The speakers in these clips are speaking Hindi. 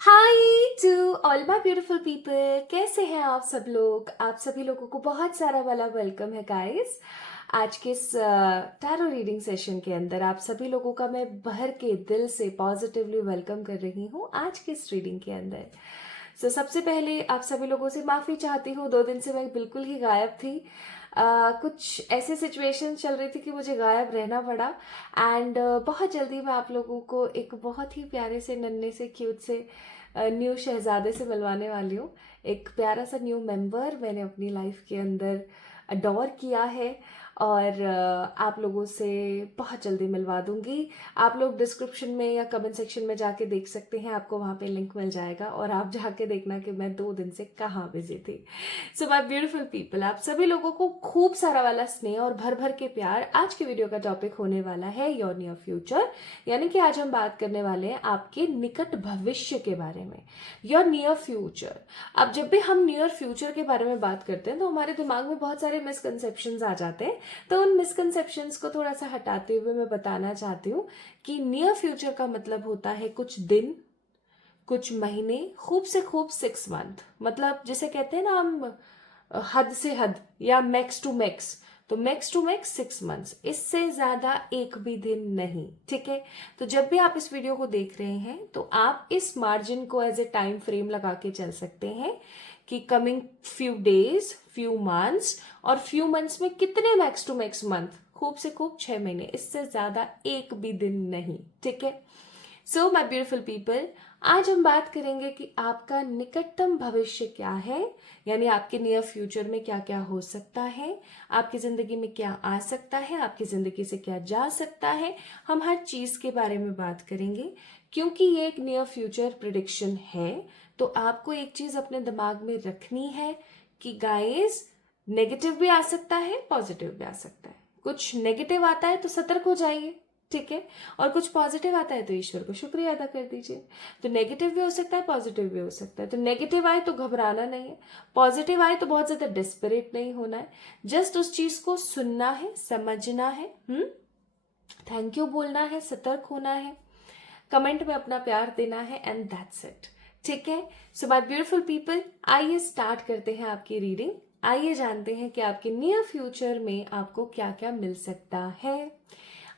Hi to all my beautiful people. कैसे हैं आप सब लोग? आप सभी लोगों को बहुत सारा वाला वेलकम है गाइस। आज के इस टैरो रीडिंग सेशन के अंदर आप सभी लोगों का मैं भर के दिल से पॉजिटिवली वेलकम कर रही हूँ आज के इस रीडिंग के अंदर। सबसे पहले आप सभी लोगों से माफ़ी चाहती हूँ। 2 दिन से मैं बिल्कुल ही गायब थी। कुछ ऐसे सिचुएशन चल रही थी कि मुझे गायब रहना पड़ा। एंड बहुत जल्दी मैं आप लोगों को एक बहुत ही प्यारे से नन्हे से क्यूट से न्यू शहजादे से मिलवाने वाली हूँ। एक प्यारा सा न्यू मेंबर मैंने अपनी लाइफ के अंदर अडोर किया है और आप लोगों से बहुत जल्दी मिलवा दूंगी। आप लोग डिस्क्रिप्शन में या कमेंट सेक्शन में जाके देख सकते हैं, आपको वहाँ पे लिंक मिल जाएगा और आप जाके देखना कि मैं 2 दिन से कहाँ बिजी थी। सो माय ब्यूटीफुल पीपल, आप सभी लोगों को खूब सारा वाला स्नेह और भर भर के प्यार। आज की वीडियो का टॉपिक होने वाला है योर नियर फ्यूचर, यानी कि आज हम बात करने वाले हैं आपके निकट भविष्य के बारे में। Your near future. अब जब भी हम नियर फ्यूचर के बारे में बात करते हैं तो हमारे दिमाग में बहुत सारे मिसकंसेप्शंस आ जाते हैं। तो उन मिसकंसेप्शंस को थोड़ा सा हटाते हुए मैं बताना चाहती हूँ कि नियर फ्यूचर का मतलब होता है कुछ दिन, कुछ महीने, खूब से खूब 6 मंथ। मतलब जिसे कहते हैं ना हम हद से हद या मैक्स टू मैक्स, तो मैक्स टू मैक्स 6 मंथ्स, इससे ज्यादा एक भी दिन नहीं। ठीक है, तो जब भी आप इस वीडियो को देख रहे हैं तो आप इस मार्जिन को एज ए टाइम फ्रेम लगा के चल सकते हैं कि coming few days, few months, और फ्यू मंथ्स में कितने मैक्स टू मैक्स मंथ, खूब से खूब 6 महीने, इससे ज्यादा एक भी दिन नहीं। ठीक है, सो माय ब्यूटीफुल पीपल, आज हम बात करेंगे कि आपका निकटतम भविष्य क्या है, यानी आपके नियर फ्यूचर में क्या क्या हो सकता है, आपकी जिंदगी में क्या आ सकता है, आपकी जिंदगी से क्या जा सकता है। हम हर चीज के बारे में बात करेंगे क्योंकि ये एक नियर फ्यूचर प्रिडिक्शन है। तो आपको एक चीज अपने दिमाग में रखनी है कि गाइस, नेगेटिव भी आ सकता है, पॉजिटिव भी आ सकता है। कुछ नेगेटिव आता है तो सतर्क हो जाइए, ठीक है, और कुछ पॉजिटिव आता है तो ईश्वर को शुक्रिया अदा कर दीजिए। तो नेगेटिव भी हो सकता है, पॉजिटिव भी हो सकता है। तो नेगेटिव आए तो घबराना नहीं है, पॉजिटिव आए तो बहुत ज्यादा डिस्परेट नहीं होना है। जस्ट उस चीज को सुनना है, समझना है, थैंक यू बोलना है, सतर्क होना है, कमेंट में अपना प्यार देना है, एंड दैट्स इट। ठीक है, सो माय ब्यूटीफुल पीपल, आइए स्टार्ट करते हैं आपकी रीडिंग। आइए जानते हैं कि आपके नियर फ्यूचर में आपको क्या क्या मिल सकता है।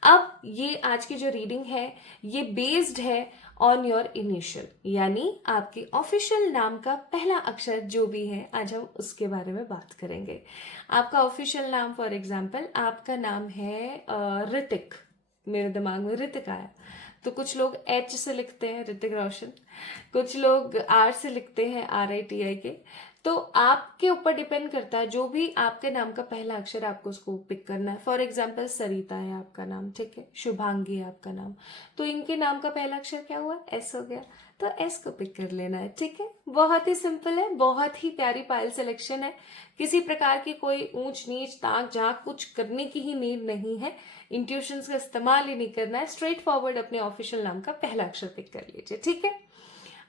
अब ये आज की जो रीडिंग है ये बेस्ड है ऑन योर इनिशियल, यानी आपके ऑफिशियल नाम का पहला अक्षर जो भी है, आज हम उसके बारे में बात करेंगे। आपका ऑफिशियल नाम, फॉर एग्जाम्पल आपका नाम है ऋतिक। मेरे दिमाग में ऋतिक आया, तो कुछ लोग एच से लिखते हैं ऋतिक रोशन, कुछ लोग आर से लिखते हैं RITI के। तो आपके ऊपर डिपेंड करता है, जो भी आपके नाम का पहला अक्षर आपको उसको पिक करना है। फॉर एग्जाम्पल सरिता है आपका नाम, ठीक है, शुभांगी है आपका नाम, तो इनके नाम का पहला अक्षर क्या हुआ? S हो गया, तो S को पिक कर लेना है। ठीक है, बहुत ही सिंपल है, बहुत ही प्यारी पायल सिलेक्शन है। किसी प्रकार की कोई ऊंच नीच ताक झांक कुछ करने की ही नीड नहीं है, इंट्यूशंस का इस्तेमाल ही नहीं करना है, स्ट्रेट फॉरवर्ड अपने ऑफिशियल नाम का पहला अक्षर पिक कर लीजिए। ठीक है,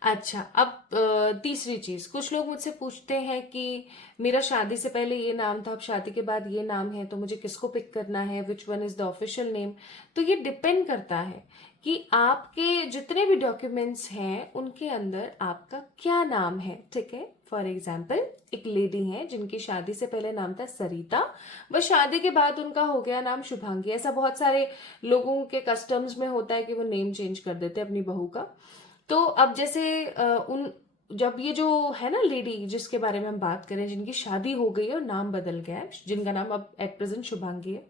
अच्छा, अब तीसरी चीज, कुछ लोग मुझसे पूछते हैं कि मेरा शादी से पहले ये नाम था, अब शादी के बाद ये नाम है, तो मुझे किसको पिक करना है, which one is the official name. तो ये डिपेंड करता है कि आपके जितने भी डॉक्यूमेंट्स हैं उनके अंदर आपका क्या नाम है। ठीक है, फॉर एग्जाम्पल एक लेडी है जिनकी शादी से पहले नाम था सरिता, वह शादी के बाद उनका हो गया नाम शुभांगी। ऐसा बहुत सारे लोगों के कस्टम्स में होता है कि वो नेम चेंज कर देते हैं अपनी बहू का। तो अब जैसे उन जब ये जो है ना लेडी जिसके बारे में हम बात करें, जिनकी शादी हो गई है और नाम बदल गया है, जिनका नाम अब एट प्रेजेंट शुभांगी है,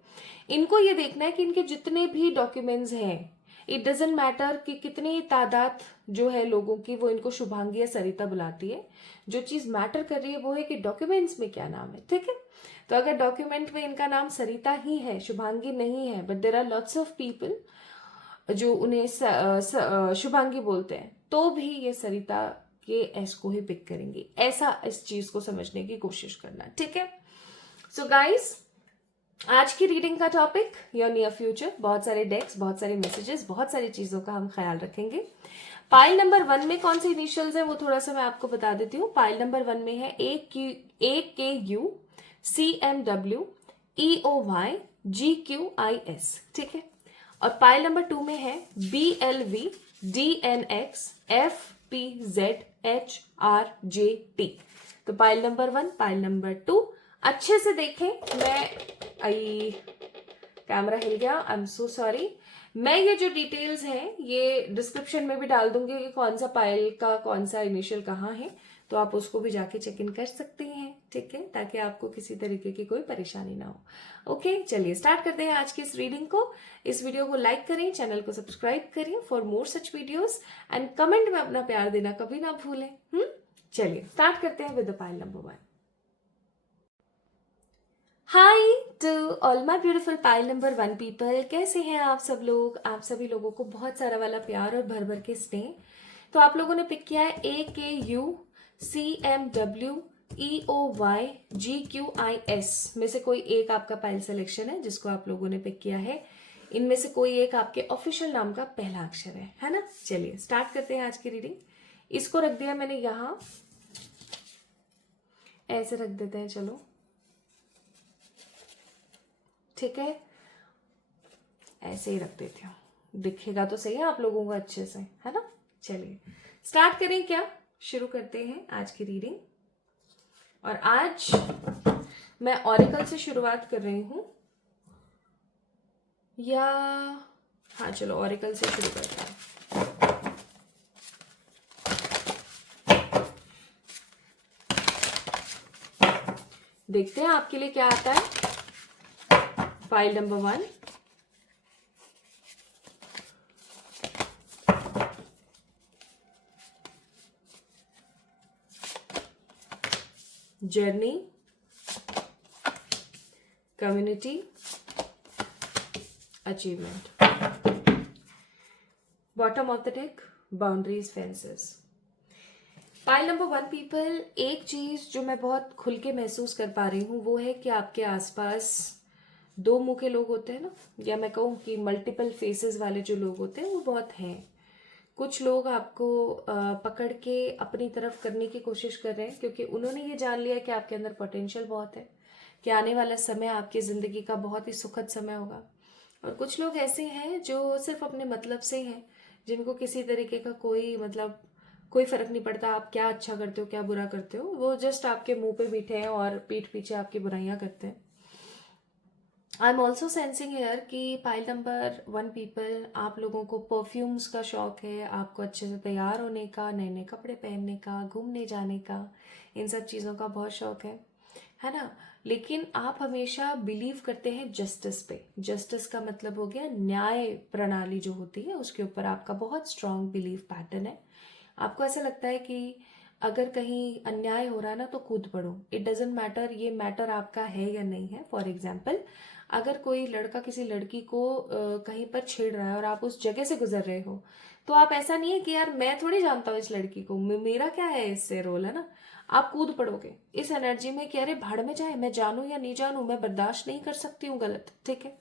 इनको ये देखना है कि इनके जितने भी डॉक्यूमेंट्स हैं, इट डजेंट मैटर कि कितनी तादाद जो है लोगों की वो इनको शुभांगी या सरिता बुलाती है। जो चीज मैटर कर रही है वो है कि डॉक्यूमेंट्स में क्या नाम है। ठीक है, तो अगर डॉक्यूमेंट में इनका नाम सरिता ही है, शुभांगी नहीं है, but there are lots of people जो उन्हें शुभांगी बोलते हैं, तो भी ये सरिता के एस को ही पिक करेंगे। ऐसा इस चीज को समझने की कोशिश करना। ठीक है, सो गाइस, आज की रीडिंग का टॉपिक योर नियर फ्यूचर। बहुत सारे डेक्स, बहुत सारे मैसेजेस, बहुत सारी चीजों का हम ख्याल रखेंगे। पाइल नंबर 1 में कौन से इनिशियल्स है वो थोड़ा सा मैं आपको बता देती हूँ। पाइल नंबर 1 में है AKU CMW EOY GQIS। ठीक है, और पाइल नंबर 2 में है BLV DNXFPZHRJT। तो पाइल नंबर 1, पाइल नंबर 2 अच्छे से देखें। आई कैमरा हिल गया, आई एम सो सॉरी। मैं ये जो डिटेल्स हैं ये डिस्क्रिप्शन में भी डाल दूंगी कि कौन सा पाइल का कौन सा इनिशियल कहाँ है, तो आप उसको भी जाके चेक इन कर सकते हैं, ठीक है, ताकि आपको किसी तरीके की कोई परेशानी ना हो। ओके, चलिए स्टार्ट करते हैं आज की इस रीडिंग को। इस वीडियो को लाइक करें, चैनल को सब्सक्राइब करें for more such videos and comment में अपना प्यार देना कभी ना भूलें। चलिए स्टार्ट करते हैं with the pile number 1। Hi to all my beautiful pile number 1 people, कैसे हैं आप सब लोग। आप सभी लोगों को बहुत सारा वाला प्यार और भर भर के स्नेह। तो आप लोगों ने पिक किया है AKUCMWEOYGQIS में से कोई एक आपका पाइल सिलेक्शन है जिसको आप लोगों ने पिक किया है। इनमें से कोई एक आपके ऑफिशियल नाम का पहला अक्षर है ना। चलिए स्टार्ट करते हैं आज की रीडिंग। इसको रख दिया मैंने यहां, ऐसे रख देते हैं, चलो ठीक है, ऐसे ही रख देती हूँ, दिखेगा तो सही है आप लोगों को अच्छे से, है ना। चलिए स्टार्ट करें, क्या शुरू करते हैं आज की रीडिंग। और आज मैं ऑरिकल से शुरुआत कर रही हूं, या हाँ चलो ऑरिकल से शुरू करते हैं। देखते हैं आपके लिए क्या आता है। File number 1, journey, community, achievement, bottom of the deck, boundaries, fences. Pile number 1 people, एक चीज जो मैं बहुत खुल के महसूस कर पा रही हूं वो है कि आपके आसपास दो मुंह के लोग होते हैं ना, या मैं कहूँ कि मल्टीपल फेसेस वाले जो लोग होते हैं वो बहुत हैं। कुछ लोग आपको पकड़ के अपनी तरफ करने की कोशिश कर रहे हैं क्योंकि उन्होंने ये जान लिया कि आपके अंदर पोटेंशियल बहुत है, कि आने वाला समय आपकी ज़िंदगी का बहुत ही सुखद समय होगा। और कुछ लोग ऐसे हैं जो सिर्फ अपने मतलब से हैं, जिनको किसी तरीके का कोई फर्क नहीं पड़ता आप क्या अच्छा करते हो क्या बुरा करते हो, वो जस्ट आपके मुंह पे बैठे हैं और पीठ पीछे आपकी बुराइयां करते हैं। I am also sensing here कि पाइल नंबर 1 पीपल, आप लोगों को परफ्यूम्स का शौक है, आपको अच्छे से तैयार होने का, नए नए कपड़े पहनने का, घूमने जाने का, इन सब चीज़ों का बहुत शौक है ना। लेकिन आप हमेशा बिलीव करते हैं जस्टिस पे। जस्टिस का मतलब हो गया न्याय प्रणाली जो होती है उसके ऊपर आपका बहुत स्ट्रांग बिलीव पैटर्न है। आपको ऐसा लगता है कि अगर कहीं अन्याय हो रहा है ना तो कूद पड़ो, इट डजेंट मैटर ये मैटर आपका है या नहीं है। फॉर एग्जाम्पल, अगर कोई लड़का किसी लड़की को कहीं पर छेड़ रहा है और आप उस जगह से गुजर रहे हो, तो आप ऐसा नहीं है कि यार मैं थोड़ी जानता हूँ इस लड़की को, मेरा क्या है इससे रोल, है ना। आप कूद पड़ोगे इस एनर्जी में कि अरे भाड़ में जाए, मैं जानूं या नहीं जानूं, मैं बर्दाश्त नहीं कर सकती हूँ गलत, ठीक है,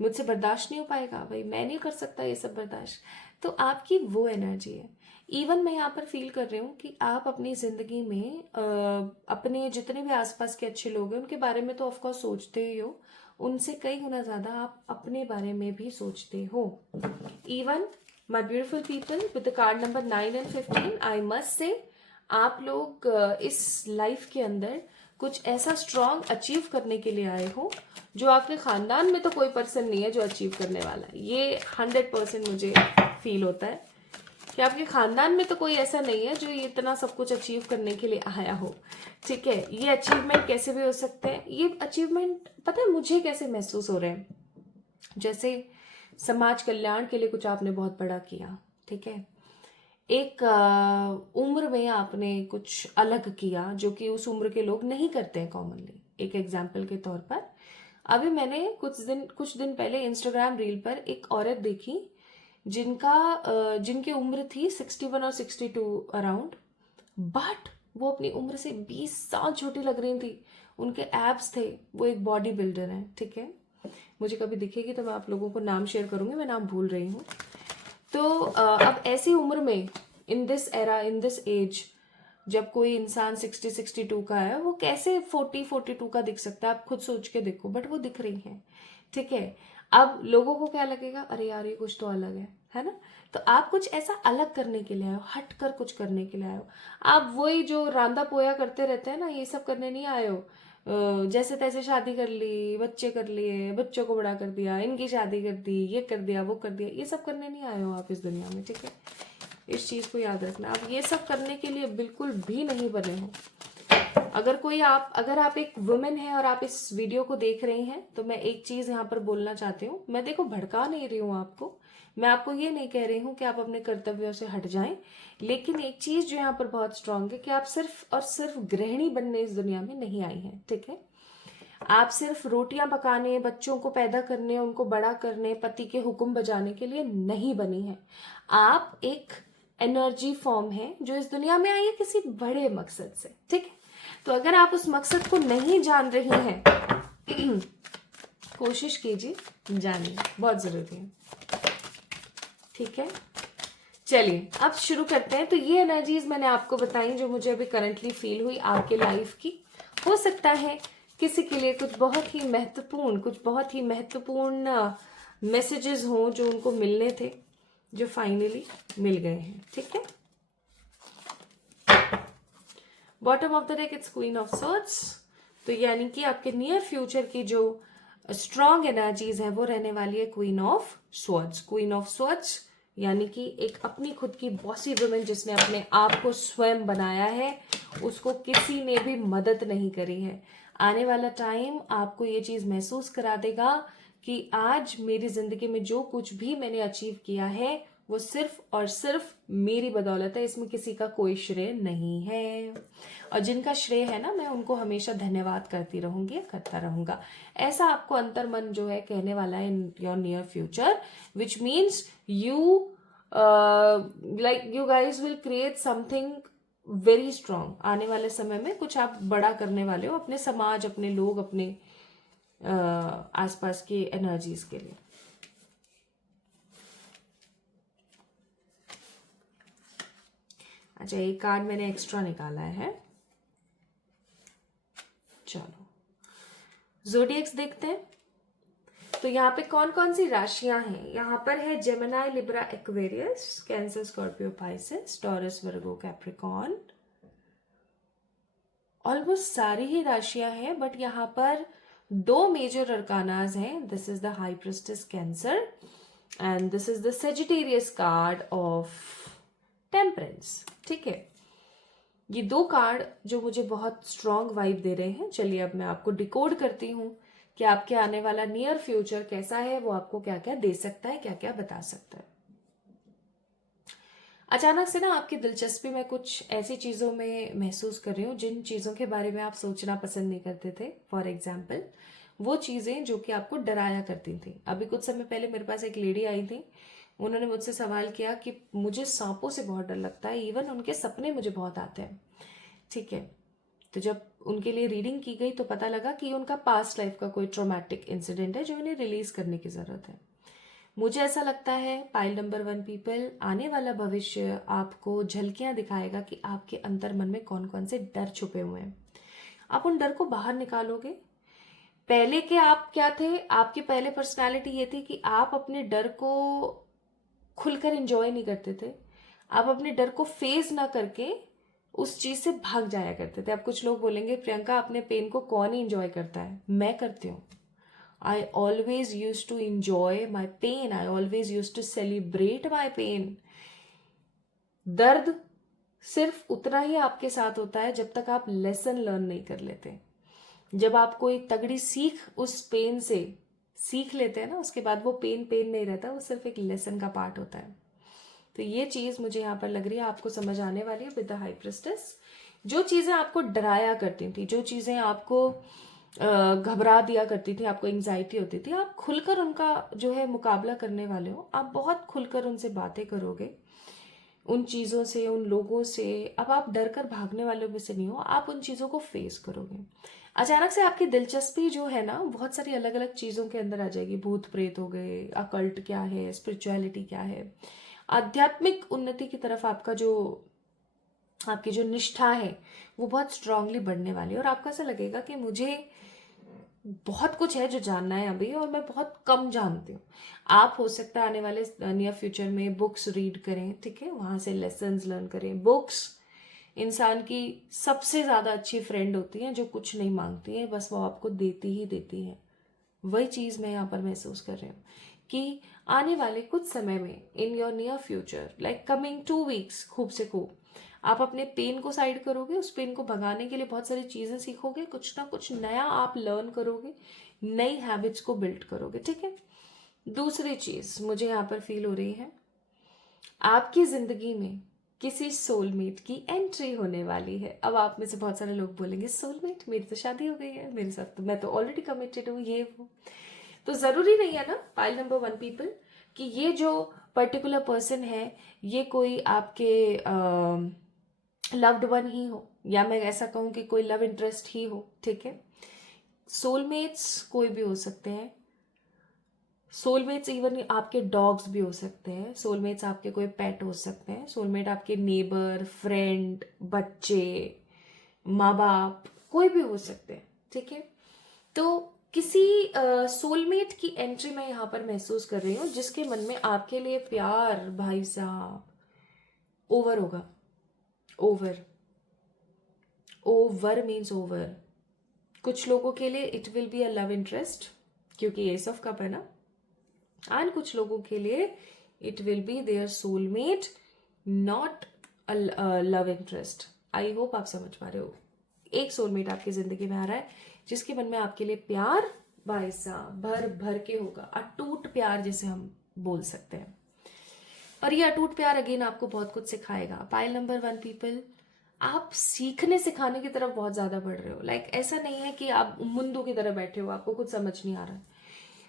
मुझसे बर्दाश्त नहीं हो पाएगा भाई, मैं नहीं कर सकता ये सब बर्दाश्त। तो आपकी वो एनर्जी है। इवन मैं यहाँ पर फील कर रही हूँ कि आप अपनी जिंदगी में अपने जितने भी आसपास के अच्छे लोग हैं उनके बारे में तो ऑफकोर्स सोचते ही हो, उनसे कई गुना ज्यादा आप अपने बारे में भी सोचते हो। Even my beautiful people with the card number 9 and 15, I must say आप लोग इस लाइफ के अंदर कुछ ऐसा स्ट्रांग अचीव करने के लिए आए हो जो आपके खानदान में तो कोई पर्सन नहीं है जो अचीव करने वाला है। ये 100% मुझे फील होता है कि आपके खानदान में तो कोई ऐसा नहीं है जो ये इतना सब कुछ अचीव करने के लिए आया हो, ठीक है। ये अचीवमेंट कैसे भी हो सकते हैं, ये अचीवमेंट पता है मुझे कैसे महसूस हो रहे हैं, जैसे समाज कल्याण के लिए कुछ आपने बहुत बड़ा किया, ठीक है, एक उम्र में आपने कुछ अलग किया जो कि उस उम्र के लोग नहीं करते हैं कॉमनली। एक एग्जाम्पल के तौर पर अभी मैंने कुछ दिन पहले इंस्टाग्राम रील पर एक औरत देखी जिनकी उम्र थी 61 और 62 अराउंड, बट वो अपनी उम्र से 20 साल छोटी लग रही थी, उनके एब्स थे, वो एक बॉडी बिल्डर है, ठीक है। मुझे कभी दिखेगी तो मैं आप लोगों को नाम शेयर करूंगी, मैं नाम भूल रही हूँ। तो अब ऐसी उम्र में, in this era, in this age, जब कोई इंसान 60-62 का है, वो कैसे 40-42 का दिख सकता है, आप खुद सोच के देखो, बट वो दिख रही है, ठीक है। अब लोगों को क्या लगेगा, अरे यार ये कुछ तो अलग है ना? तो आप कुछ ऐसा अलग करने के लिए आए हो, हट कर कुछ करने के लिए आए हो। आप वही जो रांदा पोया करते रहते हैं ना, ये सब करने नहीं आए हो। जैसे तैसे शादी कर ली, बच्चे कर लिए, बच्चों को बड़ा कर दिया, इनकी शादी कर दी, ये कर दिया, वो कर दिया, ये सब करने नहीं आए हो आप इस दुनिया में, ठीक है? इस चीज को याद रखना, आप ये सब करने के लिए बिल्कुल भी नहीं बने हो। अगर आप एक वुमेन है और आप इस वीडियो को देख रही हैं, तो मैं एक चीज यहाँ पर बोलना चाहती हूँ। मैं देखो भड़का नहीं रही हूँ आपको, मैं आपको ये नहीं कह रही हूँ कि आप अपने कर्तव्यों से हट जाएं, लेकिन एक चीज जो यहाँ पर बहुत स्ट्रांग है कि आप सिर्फ और सिर्फ गृहिणी बनने इस दुनिया में नहीं आई हैं, ठीक है? आप सिर्फ रोटियां पकाने, बच्चों को पैदा करने, उनको बड़ा करने, पति के हुक्म बजाने के लिए नहीं बनी है। आप एक एनर्जी फॉर्म है जो इस दुनिया में आई है किसी बड़े मकसद से, ठीक है? तो अगर आप उस मकसद को नहीं जान रही हैं कोशिश कीजिए, जानिए, बहुत जरूरी है, ठीक है? चलिए अब शुरू करते हैं। तो ये एनर्जीज मैंने आपको बताई जो मुझे अभी करंटली फील हुई आपके लाइफ की। हो सकता है किसी के लिए कुछ बहुत ही महत्वपूर्ण मैसेजेस हों जो उनको मिलने थे, जो फाइनली मिल गए हैं, ठीक है? Bottom of the deck it's queen of swords. तो यानी कि आपके नियर फ्यूचर की जो स्ट्रॉन्ग एनर्जीज है वो रहने वाली है queen of swords. Queen of swords यानी कि एक अपनी खुद की बॉसी वुमेन जिसने अपने आप को स्वयं बनाया है, उसको किसी ने भी मदद नहीं करी है। आने वाला टाइम आपको ये चीज महसूस करा देगा कि आज मेरी जिंदगी में जो कुछ भी मैंने अचीव किया है वो सिर्फ और सिर्फ मेरी बदौलत है, इसमें किसी का कोई श्रेय नहीं है। और जिनका श्रेय है ना, मैं उनको हमेशा धन्यवाद करती रहूंगी, करता रहूंगा। ऐसा आपको अंतर्मन जो है कहने वाला है in your near future, which means you you guys will create something very strong. आने वाले समय में कुछ आप बड़ा करने वाले हो अपने समाज, अपने लोग, अपने आसपास की एनर्जीज के लिए। अच्छा, एक कार्ड मैंने एक्स्ट्रा निकाला है। चलो ज़ोडिएक्स देखते हैं। तो यहाँ पे कौन कौन सी राशियां हैं? यहाँ पर है Gemini, Libra, Aquarius, Cancer, Scorpio, Pisces, Taurus, Virgo, Capricorn. Almost सारी ही राशियां हैं, बट यहाँ पर दो मेजर अरकानाज हैं। This is the high priestess cancer and this is the Sagittarius card of temperance, ठीक है? ये दो कार्ड जो मुझे बहुत स्ट्रॉन्ग वाइब दे रहे हैं। चलिए अब मैं आपको डिकोड करती हूँ कि आपके आने वाला नियर फ्यूचर कैसा है, वो आपको क्या क्या दे सकता है, क्या क्या बता सकता है। अचानक से ना आपकी दिलचस्पी मैं कुछ ऐसी चीज़ों में महसूस कर रही हूँ जिन चीज़ों के बारे में आप सोचना पसंद नहीं करते थे। फॉर एग्जाम्पल वो चीज़ें जो कि आपको डराया करती थी। अभी कुछ समय पहले मेरे पास एक लेडी आई थी, उन्होंने मुझसे सवाल किया कि मुझे सांपों से बहुत डर लगता है, इवन उनके सपने मुझे बहुत आते हैं, ठीक है? तो जब उनके लिए रीडिंग की गई तो पता लगा कि उनका पास्ट लाइफ का कोई ट्रॉमेटिक इंसिडेंट है जो इन्हें रिलीज करने की जरूरत है। मुझे ऐसा लगता है पाइल नंबर 1 पीपल, आने वाला भविष्य आपको झलकियां दिखाएगा कि आपके अंतर मन में कौन कौन से डर छुपे हुए हैं। आप उन डर को बाहर निकालोगे। पहले के आप क्या थे? आपकी पहले पर्सनालिटी ये थी कि आप अपने डर को खुलकर एंजॉय नहीं करते थे। आप अपने डर को फेस ना करके उस चीज से भाग जाया करते थे। अब कुछ लोग बोलेंगे प्रियंका अपने पेन को कौन ही एंजॉय करता है? मैं करती हूँ। I always use to enjoy my pain, I always use to celebrate my pain. दर्द सिर्फ उतना ही आपके साथ होता है जब तक आप लेसन लर्न नहीं कर लेते। जब आप कोई तगड़ी सीख उस पेन से सीख लेते हैं ना, उसके बाद वो पेन पेन नहीं रहता, वो सिर्फ एक लेसन का पार्ट होता है। तो ये चीज मुझे यहाँ पर लग रही है आपको समझ आने वाली है विद द हाई प्रिस्टेस। जो चीजें आपको डराया करती थी, जो चीजें आपको घबरा दिया करती थी, आपको एंजाइटी होती थी, आप खुलकर उनका जो है मुकाबला करने वाले हो। आप बहुत खुलकर उनसे बातें करोगे, उन चीजों से, उन लोगों से। अब आप डर कर भागने वालों में से नहीं हो, आप उन चीजों को फेस करोगे। अचानक से आपकी दिलचस्पी जो है ना बहुत सारी अलग अलग चीजों के अंदर आ जाएगी। भूत प्रेत हो गए, अकल्ट क्या है, स्पिरिचुअलिटी क्या है, आध्यात्मिक उन्नति की तरफ आपकी जो निष्ठा है वो बहुत स्ट्रांगली बढ़ने वाली है। और आपको ऐसा लगेगा कि मुझे बहुत कुछ है जो जानना है अभी, और मैं बहुत कम जानती हूँ। आप हो सकता है आने वाले नियर फ्यूचर में बुक्स रीड करें, ठीक है, वहां से लेसन्स लर्न करें। बुक्स इंसान की सबसे ज्यादा अच्छी फ्रेंड होती है, जो कुछ नहीं मांगती है, बस वो आपको देती ही देती है। वही चीज मैं यहाँ पर महसूस कर रही हूँ कि आने वाले कुछ समय में, in your near future, like coming 2 weeks, खूब से खूब आप अपने पेन को साइड करोगे, उस पेन को भगाने के लिए बहुत सारी चीजें सीखोगे, कुछ ना कुछ नया आप लर्न करोगे, नई हैबिट्स को बिल्ड करोगे, ठीक है। दूसरी चीज मुझे यहाँ पर फील हो रही है, आपकी जिंदगी में किसी सोलमेट की एंट्री होने वाली है। अब आप में से बहुत सारे लोग बोलेंगे सोलमेट, मेरी तो शादी हो गई है, मेरे साथ तो मैं तो ऑलरेडी कमिटेड हूँ, ये वो। तो जरूरी नहीं है ना पाइल नंबर 1 पीपल कि ये जो पर्टिकुलर पर्सन है ये कोई आपके लव्ड वन ही हो, या मैं ऐसा कहूं कि कोई लव इंटरेस्ट ही हो, ठीक है। सोलमेट्स कोई भी हो सकते हैं। सोलमेट्स इवन आपके डॉग्स भी हो सकते हैं, सोलमेट्स आपके कोई पेट हो सकते हैं, सोलमेट आपके नेबर, फ्रेंड, बच्चे, माँ बाप, कोई भी हो सकते हैं, ठीक है। तो किसी सोलमेट की एंट्री मैं यहाँ पर महसूस कर रही हूँ, जिसके मन में आपके लिए प्यार, भाई साहब, ओवर होगा। Over, over means over. कुछ लोगों के लिए it will be a love interest, क्योंकि एस ऑफ कप है ना, एंड कुछ लोगों के लिए it will be their soulmate, not a love interest. I hope आप समझ पा रहे हो। एक सोलमेट आपकी जिंदगी में आ रहा है जिसके मन में आपके लिए प्यार, भाई साहब, भर भर के होगा, अटूट प्यार जिसे हम बोल सकते हैं। और ये अटूट प्यार अगेन आपको बहुत कुछ सिखाएगा। पाइल नंबर 1 पीपल, आप सीखने सिखाने की तरफ बहुत ज्यादा बढ़ रहे हो। लाइक ऐसा नहीं है कि आप मुंदू की तरह बैठे हो, आपको कुछ समझ नहीं आ रहा है।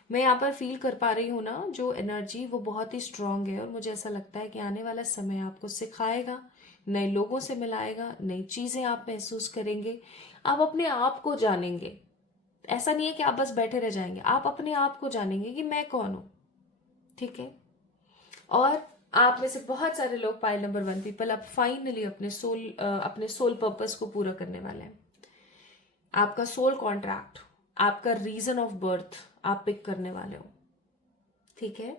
मैं यहाँ पर फील कर पा रही हूँ ना, जो एनर्जी वो बहुत ही स्ट्रांग है, और मुझे ऐसा लगता है कि आने वाला समय आपको सिखाएगा, नए लोगों से मिलाएगा, नई चीजें आप महसूस करेंगे, आप अपने आप को जानेंगे। ऐसा नहीं है कि आप बस बैठे रह जाएंगे, आप अपने आप को जानेंगे कि मैं कौन हूं, ठीक है। और आप में से बहुत सारे लोग, पाइल नंबर 1 पीपल, अब फाइनली अपने सोल पर्पस को पूरा करने वाले हैं। आपका सोल कॉन्ट्रैक्ट, आपका रीजन ऑफ बर्थ आप पिक करने वाले हो, ठीक है।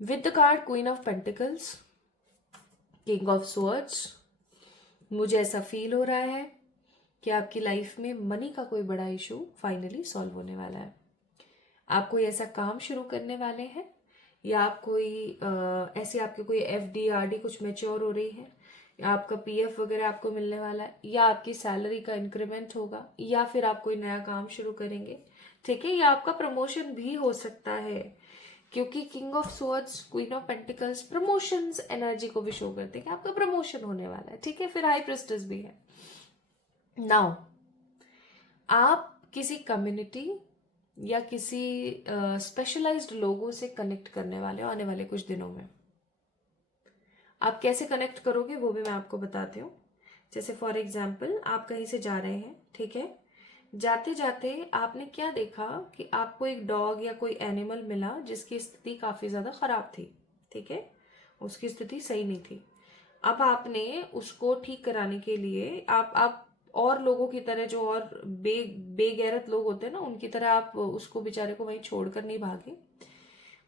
With the card queen of pentacles, king of swords, मुझे ऐसा फील हो रहा है कि आपकी लाइफ में मनी का कोई बड़ा इशू फाइनली सॉल्व होने वाला है। आप कोई ऐसा काम शुरू करने वाले हैं, या आप कोई ऐसे आपके कोई एफडी आरडी कुछ मैच्योर हो रही है, या आपका पीएफ वगैरह आपको मिलने वाला है, या आपकी सैलरी का इंक्रीमेंट होगा, या फिर आप कोई नया काम शुरू करेंगे, ठीक है। या आपका प्रमोशन भी हो सकता है, क्योंकि king of swords, queen of pentacles promotions energy को भी शो करते हैं कि आपका प्रमोशन होने वाला है, ठीक है। फिर हाई प्रेस्टिज भी है। नाउ आप किसी कम्युनिटी या किसी स्पेशलाइज्ड लोगों से कनेक्ट करने वाले हो आने वाले कुछ दिनों में। आप कैसे कनेक्ट करोगे वो भी मैं आपको बताती हूँ। जैसे फॉर एग्जाम्पल, आप कहीं से जा रहे हैं, ठीक है, जाते जाते आपने क्या देखा कि आपको एक डॉग या कोई एनिमल मिला जिसकी स्थिति काफी ज्यादा खराब थी, ठीक है, उसकी स्थिति सही नहीं थी। अब आपने उसको ठीक कराने के लिए आप और लोगों की तरह, जो और बेगैरत लोग होते हैं ना, उनकी तरह आप उसको बेचारे को वहीं छोड़कर नहीं भागे।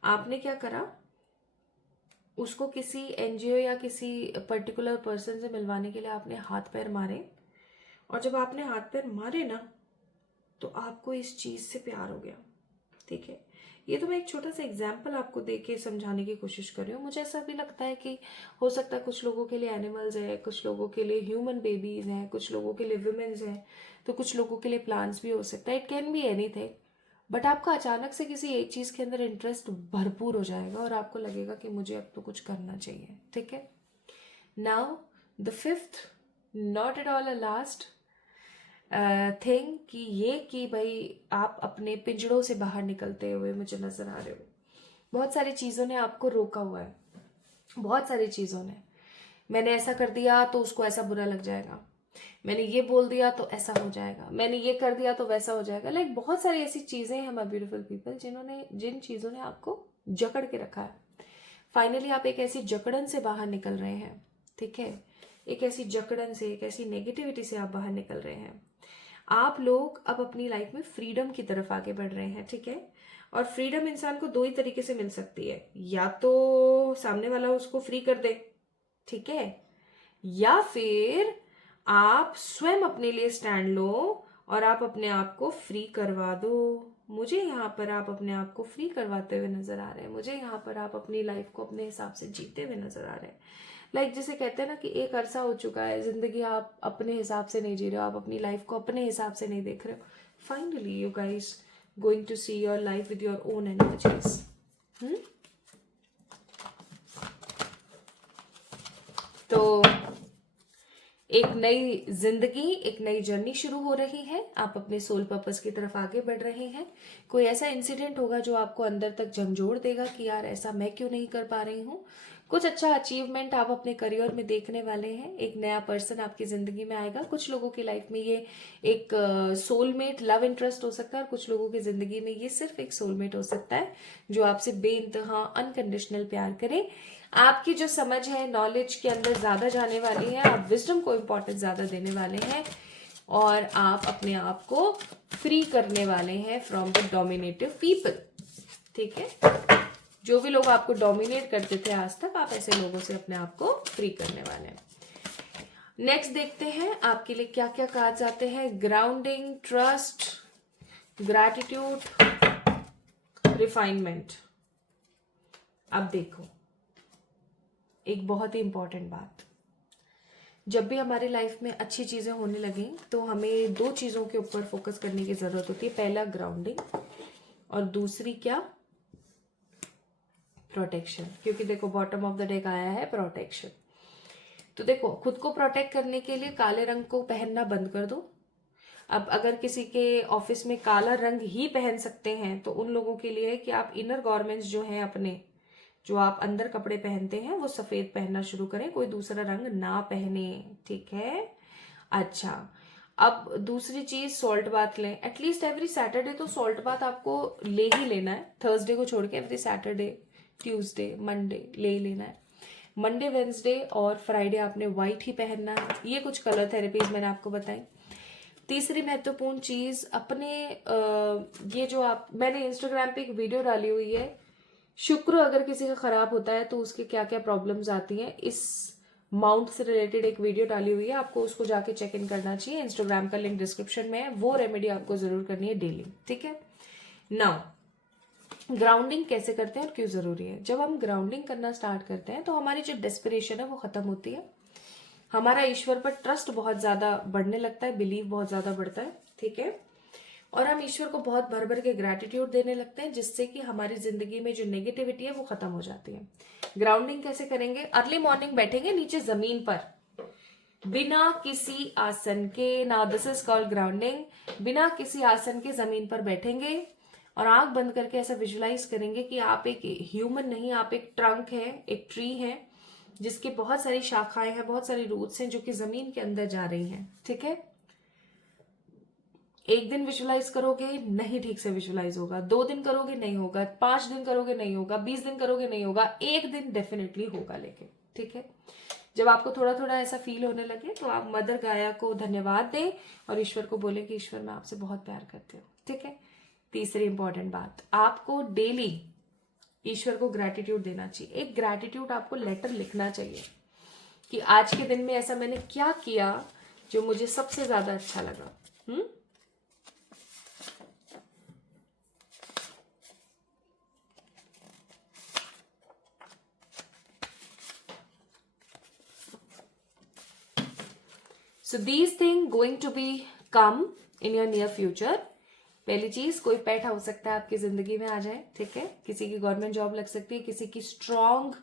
आपने क्या करा, उसको किसी एनजीओ या किसी पर्टिकुलर पर्सन से मिलवाने के लिए आपने हाथ पैर मारे, और जब आपने हाथ पैर मारे ना, तो आपको इस चीज से प्यार हो गया, ठीक है। ये तो मैं एक छोटा सा एग्जाम्पल आपको दे के समझाने की कोशिश कर रही हूँ। मुझे ऐसा भी लगता है कि हो सकता है कुछ लोगों के लिए एनिमल्स है, कुछ लोगों के लिए ह्यूमन बेबीज हैं, कुछ लोगों के लिए विमेन्स हैं, तो कुछ लोगों के लिए प्लांट्स भी हो सकता है। It can be anything, but आपका अचानक से किसी एक चीज के अंदर इंटरेस्ट भरपूर हो जाएगा, और आपको लगेगा कि मुझे अब तो कुछ करना चाहिए, ठीक है। Now the fifth, not at all a last thing, कि ये कि भाई आप अपने पिंजड़ों से बाहर निकलते हुए मुझे नजर आ रहे हो। बहुत सारी चीजों ने आपको रोका हुआ है, बहुत सारी चीजों ने। मैंने ऐसा कर दिया तो उसको ऐसा बुरा लग जाएगा, मैंने ये बोल दिया तो ऐसा हो जाएगा, मैंने ये कर दिया तो वैसा हो जाएगा। लाइक बहुत सारी ऐसी चीजें हैं माय ब्यूटीफुल पीपल, जिन चीजों ने आपको जकड़ के रखा है। फाइनली आप एक ऐसी जकड़न से बाहर निकल रहे हैं, ठीक है। एक ऐसी जकड़न से, एक ऐसी नेगेटिविटी से आप बाहर निकल रहे हैं। आप लोग अब अपनी लाइफ में फ्रीडम की तरफ आगे बढ़ रहे हैं, ठीक है। और फ्रीडम इंसान को दो ही तरीके से मिल सकती है, या तो सामने वाला उसको फ्री कर दे, ठीक है, या फिर आप स्वयं अपने लिए स्टैंड लो और आप अपने आप को फ्री करवा दो। मुझे यहाँ पर आप अपने आप को फ्री करवाते हुए नजर आ रहे हैं, मुझे यहाँ पर आप अपनी लाइफ को अपने हिसाब से जीते हुए नजर आ रहे हैं। लाइक जिसे कहते हैं ना कि एक अरसा हो चुका है, जिंदगी आप अपने हिसाब से नहीं जी रहे हो, आप अपनी लाइफ को अपने हिसाब से नहीं देख रहे हो। Finally you guys going to see your life with your own energies. तो एक नई जिंदगी, एक नई जर्नी शुरू हो रही है, आप अपने सोल पर्पस की तरफ आगे बढ़ रहे हैं। कोई ऐसा इंसिडेंट होगा जो आपको अंदर तक झंझोड़ देगा कि यार ऐसा मैं क्यों नहीं कर पा रही हूँ। कुछ अच्छा अचीवमेंट आप अपने करियर में देखने वाले हैं, एक नया पर्सन आपकी जिंदगी में आएगा। कुछ लोगों की लाइफ में ये एक सोलमेट लव इंटरेस्ट हो सकता है, और कुछ लोगों की जिंदगी में ये सिर्फ एक सोलमेट हो सकता है जो आपसे बेइंतहा अनकंडीशनल प्यार करे। आपकी जो समझ है, नॉलेज के अंदर ज्यादा जाने वाली है, आप विजडम को इम्पोर्टेंस ज्यादा देने वाले हैं, और आप अपने आप को फ्री करने वाले हैं फ्रॉम द डोमिनेटिव पीपल, ठीक है। जो भी लोग आपको डोमिनेट करते थे आज तक, आप ऐसे लोगों से अपने आप को फ्री करने वाले हैं। नेक्स्ट देखते हैं आपके लिए क्या क्या कार्ड्स आते हैं। Grounding, trust, gratitude, refinement. अब देखो एक बहुत ही इंपॉर्टेंट बात, जब भी हमारी लाइफ में अच्छी चीजें होने लगें तो हमें दो चीजों के ऊपर फोकस करने की जरूरत होती है। पहला ग्राउंडिंग, और दूसरी क्या, प्रोटेक्शन। क्योंकि देखो बॉटम ऑफ द डेक आया है प्रोटेक्शन। तो देखो खुद को प्रोटेक्ट करने के लिए काले रंग को पहनना बंद कर दो। अब अगर किसी के ऑफिस में काला रंग ही पहन सकते हैं तो उन लोगों के लिए है कि आप इनर गारमेंट्स जो हैं अपने, जो आप अंदर कपड़े पहनते हैं वो सफेद पहनना शुरू करें, कोई दूसरा रंग ना पहने, ठीक है। अच्छा, अब दूसरी चीज सॉल्ट बाथ लें। एटलीस्ट एवरी सैटरडे तो सॉल्ट बाथ आपको ले ही लेना है, थर्सडे को छोड़ के एवरी सैटरडे, ट्यूसडे, मंडे ले ही लेना है। मंडे, वेंसडे और फ्राइडे आपने व्हाइट ही पहनना है। ये कुछ कलर थेरेपीज मैंने आपको बताई। तीसरी महत्वपूर्ण चीज, अपने ये जो मैंने इंस्टाग्राम पे एक वीडियो डाली हुई है, शुक्र अगर किसी का खराब होता है तो उसके क्या क्या प्रॉब्लम्स आती हैं, इस माउंट से रिलेटेड एक वीडियो डाली हुई है, आपको उसको जाके चेक इन करना चाहिए। इंस्टाग्राम का लिंक डिस्क्रिप्शन में है। वो रेमेडी आपको जरूर करनी है डेली, ठीक है। नाउ ग्राउंडिंग कैसे करते हैं और क्यों जरूरी है। जब हम ग्राउंडिंग करना स्टार्ट करते हैं तो हमारी जो डेस्पिरेशन है वो खत्म होती है, हमारा ईश्वर पर ट्रस्ट बहुत ज्यादा बढ़ने लगता है, बिलीव बहुत ज्यादा बढ़ता है, ठीक है। और हम ईश्वर को बहुत भर भर के ग्रैटिट्यूड देने लगते हैं, जिससे कि हमारी जिंदगी में जो नेगेटिविटी है वो खत्म हो जाती है। ग्राउंडिंग कैसे करेंगे, अर्ली मॉर्निंग बैठेंगे नीचे जमीन पर बिना किसी आसन के, ना दिस इज कॉल्ड ग्राउंडिंग। बिना किसी आसन के जमीन पर बैठेंगे और आंख बंद करके ऐसा विजुलाइज करेंगे कि आप एक ह्यूमन नहीं, आप एक ट्रंक है, एक ट्री है जिसकी बहुत सारी शाखाएं हैं, बहुत सारी रूट्स हैं जो कि जमीन के अंदर जा रही हैं, ठीक है। एक दिन विजुलाइज करोगे नहीं ठीक से विजुलाइज होगा, 2 दिन करोगे नहीं होगा, 5 दिन करोगे नहीं होगा, 20 दिन करोगे नहीं होगा, एक दिन डेफिनेटली होगा लेकिन, ठीक है। जब आपको थोड़ा थोड़ा ऐसा फील होने लगे तो आप मदर गाया को धन्यवाद दें और ईश्वर को बोले कि ईश्वर मैं आपसे बहुत प्यार करती हूँ, ठीक है। तीसरी इंपॉर्टेंट बात, आपको डेली ईश्वर को ग्रैटिट्यूड देना चाहिए। एक ग्रैटिट्यूड आपको लेटर लिखना चाहिए कि आज के दिन में ऐसा मैंने क्या किया जो मुझे सबसे ज्यादा अच्छा लगा। So these things going to be come in your near future. पहली चीज, कोई पेट हो सकता है आपकी जिंदगी में आ जाए, ठीक है। किसी की गवर्नमेंट जॉब लग सकती है, किसी की स्ट्रॉन्ग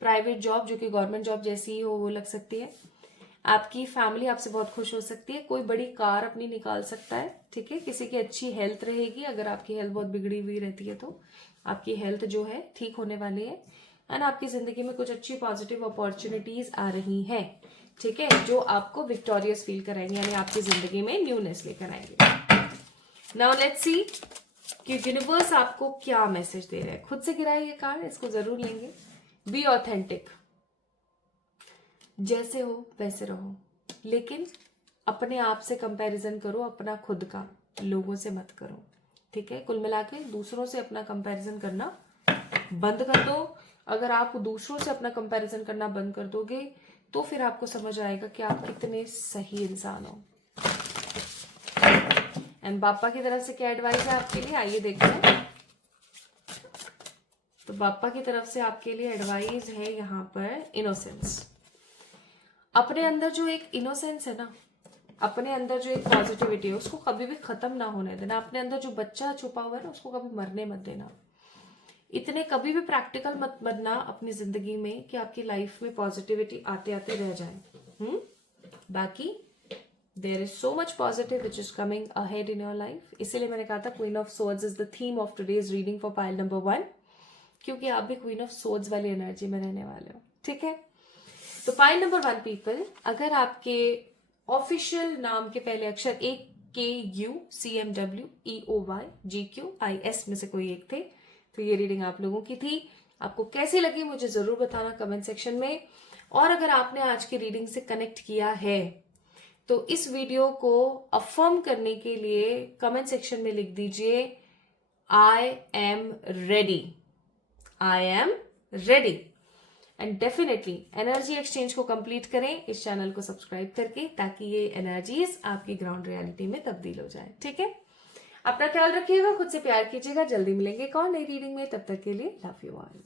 प्राइवेट जॉब जो कि गवर्नमेंट जॉब जैसी ही हो वो लग सकती है। आपकी फैमिली आपसे बहुत खुश हो सकती है, कोई बड़ी कार अपनी निकाल सकता है, ठीक है। किसी की अच्छी हेल्थ रहेगी, अगर आपकी हेल्थ बहुत बिगड़ी हुई रहती है तो आपकी हेल्थ जो है ठीक होने वाली है, एंड आपकी जिंदगी में कुछ अच्छी पॉजिटिव अपॉर्चुनिटीज आ रही हैं, ठीक है, जो आपको विक्टोरियस फील कराएंगे, यानी आपकी जिंदगी में न्यूनेस लेकर आएंगे। नाउ लेट्स सी कि यूनिवर्स आपको क्या मैसेज दे रहा है। खुद से गिराए ये कार्ड, इसको जरूर लेंगे। बी ऑथेंटिक, जैसे हो वैसे रहो, लेकिन अपने आप से कंपैरिजन करो, अपना खुद का, लोगों से मत करो। ठीक है, कुल मिला के दूसरों से अपना कंपैरिजन करना बंद कर दो। अगर आप दूसरों से अपना कंपैरिजन करना बंद कर दोगे तो फिर आपको समझ आएगा कि आप कितने सही इंसान हो। एंड पापा की तरफ से क्या एडवाइस है आपके लिए, आइए देखते हैं। तो पापा की तरफ से आपके लिए एडवाइस है यहाँ पर इनोसेंस। अपने अंदर जो एक इनोसेंस है ना, अपने अंदर जो एक पॉजिटिविटी है, उसको कभी भी खत्म ना होने देना। अपने अंदर जो बच्चा छुपा हुआ है ना, उसको कभी मरने मत देना। इतने कभी भी प्रैक्टिकल मत बनना अपनी जिंदगी में कि आपकी लाइफ में पॉजिटिविटी आते आते रह जाए। बाकी there is so much positive which is coming ahead in your life. इसीलिए मैंने कहा था queen of swords is the theme of today's reading for pile number 1, क्योंकि आप भी क्वीन ऑफ सोर्ड्स वाली एनर्जी में रहने वाले हो। ठीक है, तो पाइल नंबर 1 पीपल, अगर आपके ऑफिशियल नाम के पहले अक्षर AKUCMWEOYGQIS में से कोई एक थे तो ये रीडिंग आप लोगों की थी। आपको कैसी लगी मुझे जरूर बताना कमेंट सेक्शन में। और अगर आपने आज की रीडिंग से कनेक्ट किया है तो इस वीडियो को अफर्म करने के लिए कमेंट सेक्शन में लिख दीजिए I am ready, I am ready. And definitely energy exchange को कंप्लीट करें इस चैनल को सब्सक्राइब करके, ताकि ये एनर्जीज आपकी ग्राउंड रियलिटी में तब्दील हो जाए। ठीक है, अपना ख्याल रखिएगा, खुद से प्यार कीजिएगा। जल्दी मिलेंगे एक और नई रीडिंग में, तब तक के लिए love you all.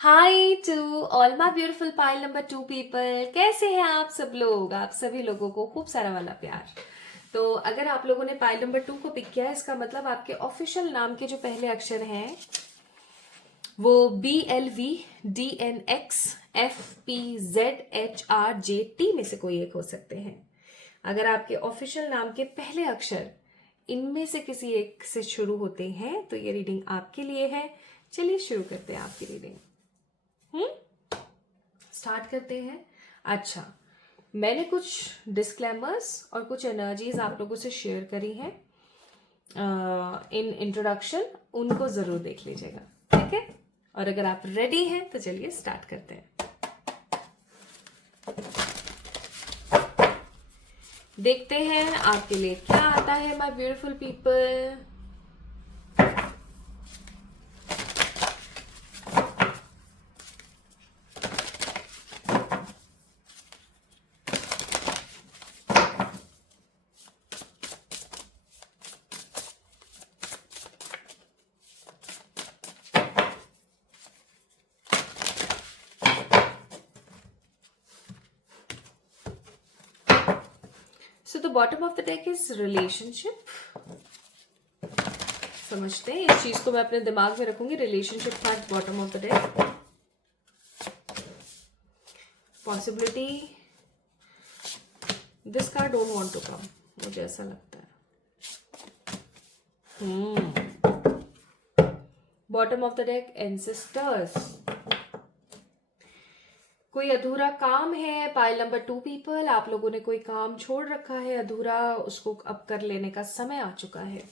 Hi to all my beautiful pile number 2 people, कैसे हैं आप सब लोग? आप सभी लोगों को खूब सारा वाला प्यार। तो अगर आप लोगों ने पाइल नंबर 2 को पिक किया है, इसका मतलब आपके ऑफिशियल नाम के जो पहले अक्षर हैं वो BLVDNXFPZHRJT में से कोई एक हो सकते हैं। अगर आपके ऑफिशियल नाम के पहले अक्षर इनमें से किसी एक से शुरू होते हैं तो ये रीडिंग आपके लिए है। चलिए शुरू करते हैं आपकी रीडिंग। स्टार्ट करते हैं। अच्छा, मैंने कुछ डिस्क्लेमर्स और कुछ एनर्जीज आप लोगों से शेयर करी हैं इन इंट्रोडक्शन, उनको जरूर देख लीजिएगा। ठीक है, और अगर आप रेडी हैं तो चलिए स्टार्ट करते हैं। देखते हैं आपके लिए क्या आता है my beautiful people. So the bottom of the deck is relationship. समझते हैं, इस चीज को मैं अपने दिमाग में रखूंगी। रिलेशनशिप था bottom of the deck. Possibility, this card don't want to come, मुझे ऐसा लगता है। Bottom of the deck ancestors, कोई अधूरा काम है। पाइल नंबर 2 पीपल, आप लोगों ने कोई काम छोड़ रखा है अधूरा, उसको अब कर लेने का समय आ चुका है।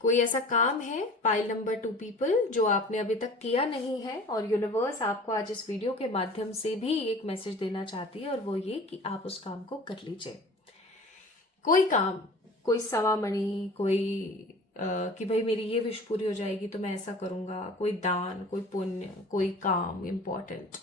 कोई ऐसा काम है पाइल नंबर 2 पीपल जो आपने अभी तक किया नहीं है, और यूनिवर्स आपको आज इस वीडियो के माध्यम से भी एक मैसेज देना चाहती है, और वो ये कि आप उस काम को कर लीजिए। कोई काम, कोई सवामणि, कोई कि भाई मेरी ये विश पूरी हो जाएगी तो मैं ऐसा करूंगा, कोई दान, कोई पुण्य, कोई काम इंपॉर्टेंट।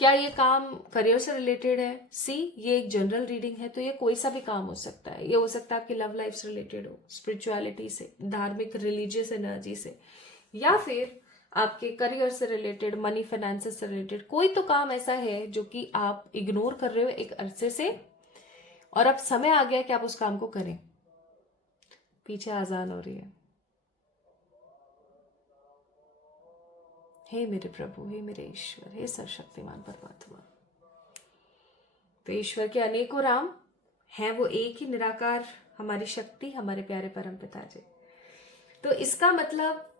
क्या ये काम करियर से रिलेटेड है? ये एक जनरल रीडिंग है, तो ये कोई सा भी काम हो सकता है। ये हो सकता है आपकी लव लाइफ से रिलेटेड हो, स्पिरिचुअलिटी से, धार्मिक रिलीजियस एनर्जी से, या फिर आपके करियर से रिलेटेड, मनी फाइनेंसेस से रिलेटेड। कोई तो काम ऐसा है जो कि आप इग्नोर कर रहे हो एक अरसे से, और अब समय आ गया कि आप उस काम को करें। पीछे आजान हो रही है। हे मेरे प्रभु, हे मेरे ईश्वर, हे सर्वशक्तिमान परमात्मा। तो ईश्वर के अनेकों राम हैं, वो एक ही निराकार हमारी शक्ति, हमारे प्यारे परम पिता जी। तो इसका मतलब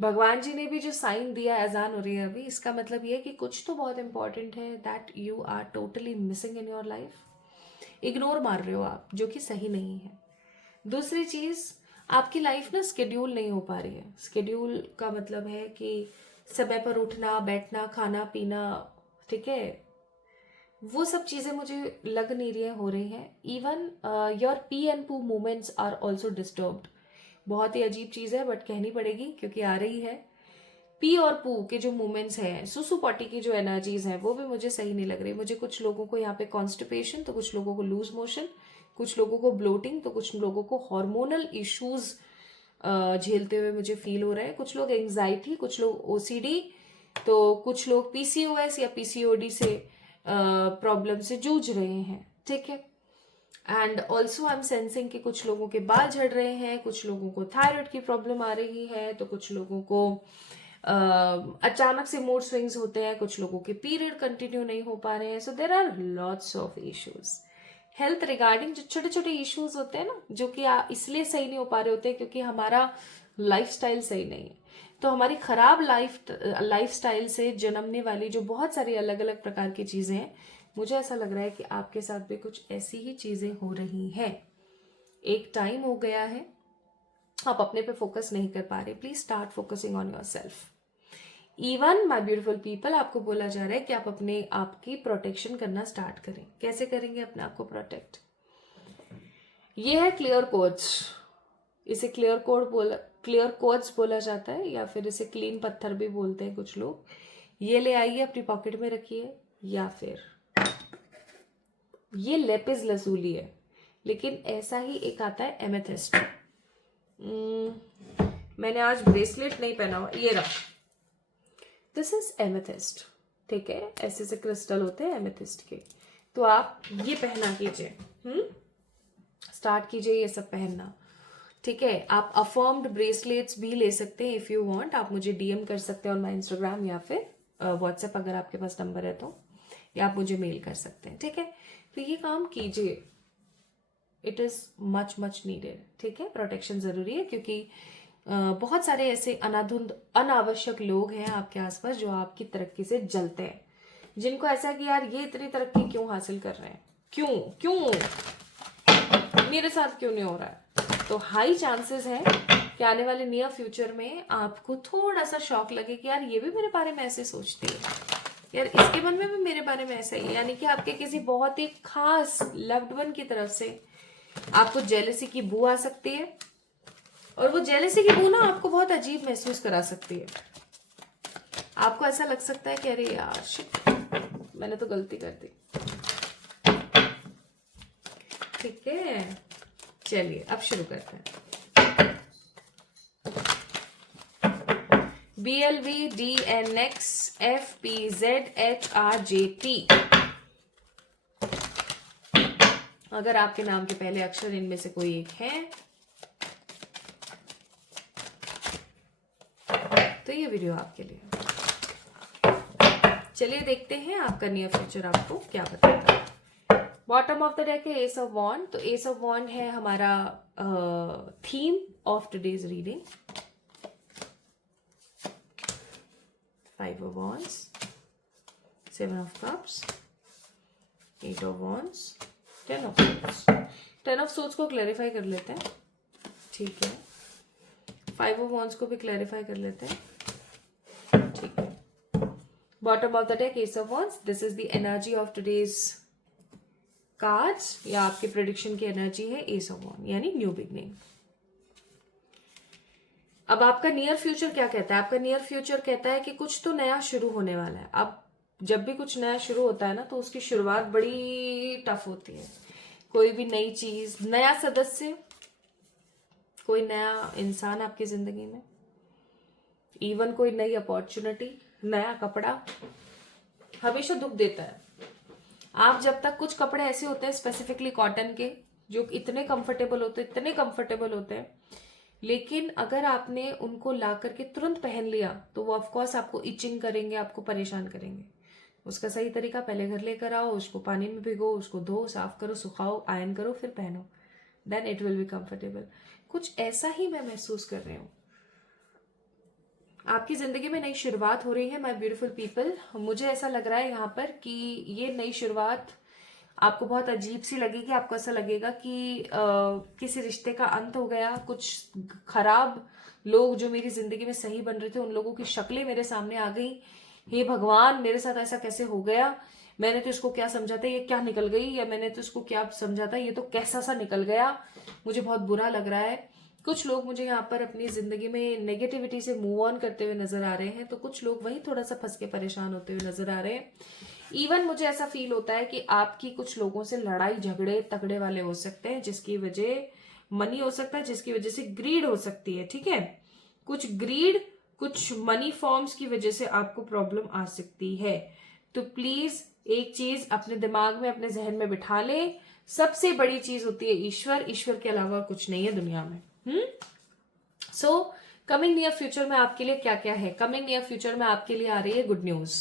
भगवान जी ने भी जो साइन दिया, अजान हो रही है अभी, इसका मतलब ये कि कुछ तो बहुत इंपॉर्टेंट है that you are totally missing in your life. Ignore मार रहे हो आप, जो कि सही नहीं है। दूसरी चीज, आपकी लाइफ ना स्केड्यूल नहीं हो पा रही है। स्केड्यूल का मतलब है कि समय पर उठना, बैठना, खाना पीना, ठीक है, वो सब चीजें मुझे लग नहीं रही है हो रही हैं. इवन योर पी एंड पू मूवमेंट्स आर ऑल्सो डिस्टर्ब्ड. बहुत ही अजीब चीज है बट कहनी पड़ेगी क्योंकि आ रही है. पी और पू के जो मूवमेंट्स हैं, सुसु पॉटी की जो एनर्जीज हैं, वो भी मुझे सही नहीं लग रही. मुझे कुछ लोगों को यहाँ पे कॉन्स्टिपेशन, तो कुछ लोगों को लूज मोशन, कुछ लोगों को ब्लोटिंग, तो कुछ लोगों को हार्मोनल इश्यूज झेलते हुए मुझे फील हो रहा है. कुछ लोग एंग्जाइटी, कुछ लोग ओसीडी, तो कुछ लोग पीसीओएस या पीसीओडी से प्रॉब्लम से जूझ रहे हैं. ठीक है. And also I am sensing कि कुछ लोगों के बाल झड़ रहे हैं, कुछ लोगों को थायराइड की प्रॉब्लम आ रही है, तो कुछ लोगों को अचानक से मूड स्विंग्स होते हैं, कुछ लोगों के पीरियड कंटिन्यू नहीं हो पा रहे हैं. So there are lots of issues health regarding. जो छोटे छोटे इश्यूज होते हैं ना, जो कि इसलिए सही नहीं हो पा रहे होते क्योंकि हमारा लाइफस्टाइल सही नहीं है. तो हमारी खराब लाइफस्टाइल से जन्मने वाली जो बहुत सारी अलग अलग प्रकार की चीजें हैं, मुझे ऐसा लग रहा है कि आपके साथ भी कुछ ऐसी ही चीजें हो रही हैं. एक टाइम हो गया है, आप अपने पे फोकस नहीं कर पा रहे. Please start focusing on your self. Even my beautiful people, आपको बोला जा रहा है कि आप अपने आप की प्रोटेक्शन करना स्टार्ट करें. कैसे करेंगे अपने आप को प्रोटेक्ट? ये है क्लियर कोड्स. इसे क्लियर कोड्स बोला जाता है, या फिर इसे क्लीन पत्थर भी बोलते हैं कुछ लोग. ये ले आइए, अपनी पॉकेट में रखिए. या फिर ये लेपिस लसूली है, लेकिन ऐसा ही एक आता है एमेथिस्ट. मैंने आज ब्रेसलेट नहीं पहना हुआ, ये रहा. This is amethyst. ठीक है, ऐसे से क्रिस्टल होते हैं एमेथिस्ट के. तो आप ये पहना कीजिए. स्टार्ट कीजिए ये सब पहनना. ठीक है. आप अफर्म्ड ब्रेसलेट्स भी ले सकते हैं इफ यू वांट. आप मुझे डीएम कर सकते हैं ऑन माई इंस्टाग्राम या फिर व्हाट्सएप, अगर आपके पास नंबर है तो, या आप मुझे मेल कर सकते हैं. ठीक है. तो ये काम कीजिए. It is much much needed. ठीक है. प्रोटेक्शन जरूरी है क्योंकि बहुत सारे ऐसे अनावश्यक लोग हैं आपके आसपास जो आपकी तरक्की से जलते हैं, जिनको ऐसा है कि यार ये इतनी तरक्की क्यों हासिल कर रहे हैं, क्यों क्यों मेरे साथ क्यों नहीं हो रहा है. तो हाई चांसेस है कि आने वाले नियर फ्यूचर में आपको थोड़ा सा शॉक लगे कि यार ये भी मेरे बारे में ऐसे सोचती है, यार इसके मन में भी मेरे बारे में ऐसा ही है. यानी कि आपके किसी बहुत ही खास लव्ड वन की तरफ से आपको जेलसी की बू आ सकती है, और वो जेलसी की बू ना आपको बहुत अजीब महसूस करा सकती है. आपको ऐसा लग सकता है कि अरे यार शिट, मैंने तो गलती कर दी. ठीक है. चलिए अब शुरू करते हैं. BLVDNXFPZHRJT. अगर आपके नाम के पहले अक्षर इनमें से कोई एक है तो ये वीडियो आपके लिए. चलिए देखते हैं आपका नियर फ्यूचर आपको क्या बताता है. बॉटम ऑफ द डेक है एस ऑफ वॉन्ड. तो एस ऑफ वॉन्ड है हमारा theme of today's reading. 5 of wands, 7 of cups, 8 of wands, 10 of swords. 10 of swords को क्लैरिफाई कर लेते हैं. ठीक है. 5 of wands को भी क्लैरिफाई कर लेते हैं. ठीक है. Bottom of the deck S of wands. This is the energy of today's cards, या आपके प्रेडिक्शन की एनर्जी है एस ऑफ वॉन्ड, यानी न्यू बिगनिंग. अब आपका नियर फ्यूचर क्या कहता है? आपका नियर फ्यूचर कहता है कि कुछ तो नया शुरू होने वाला है. अब जब भी कुछ नया शुरू होता है ना, तो उसकी शुरुआत बड़ी टफ होती है. कोई भी नई चीज, नया सदस्य, कोई नया इंसान आपकी जिंदगी में, इवन कोई नई अपॉर्चुनिटी, नया कपड़ा, हमेशा दुख देता है. आप जब तक, कुछ कपड़े ऐसे होते हैं स्पेसिफिकली कॉटन के, जो इतने कंफर्टेबल होते हैं, लेकिन अगर आपने उनको ला करके तुरंत पहन लिया तो वो ऑफकोर्स आपको इचिंग करेंगे, आपको परेशान करेंगे. उसका सही तरीका, पहले घर लेकर आओ, उसको पानी में भिगो, उसको धो, साफ करो, सुखाओ, आयरन करो, फिर पहनो. Then it will be comfortable. कुछ ऐसा ही मैं महसूस कर रही हूँ. आपकी जिंदगी में नई शुरुआत हो रही है माय ब्यूटीफुल पीपल. मुझे ऐसा लग रहा है यहाँ पर कि ये नई शुरुआत आपको बहुत अजीब सी लगेगी, आपको ऐसा लगेगा कि किसी रिश्ते का अंत हो गया, कुछ खराब लोग जो मेरी जिंदगी में सही बन रहे थे उन लोगों की शक्लें मेरे सामने आ गई। हे भगवान, मेरे साथ ऐसा कैसे हो गया, मैंने तो इसको क्या समझा था ये क्या निकल गई, या मैंने तो इसको क्या समझा था ये तो कैसा सा निकल गया, मुझे बहुत बुरा लग रहा है। कुछ लोग मुझे यहाँ पर अपनी जिंदगी में नेगेटिविटी से मूव ऑन करते हुए नजर आ रहे हैं, तो कुछ लोग वही थोड़ा सा फंस के परेशान होते हुए नजर आ रहे हैं। इवन मुझे ऐसा फील होता है कि आपकी कुछ लोगों से लड़ाई झगड़े तगड़े वाले हो सकते हैं, जिसकी वजह मनी हो सकता है, जिसकी वजह से ग्रीड हो सकती है। ठीक है, कुछ ग्रीड, कुछ मनी फॉर्म्स की वजह से आपको प्रॉब्लम आ सकती है। तो प्लीज एक चीज अपने दिमाग में, अपने जहन में बिठा ले, सबसे बड़ी चीज होती है ईश्वर, ईश्वर के अलावा कुछ नहीं है दुनिया में। सो कमिंग नियर फ्यूचर में आपके लिए क्या क्या है? कमिंग नियर फ्यूचर में आपके लिए आ रही है गुड न्यूज।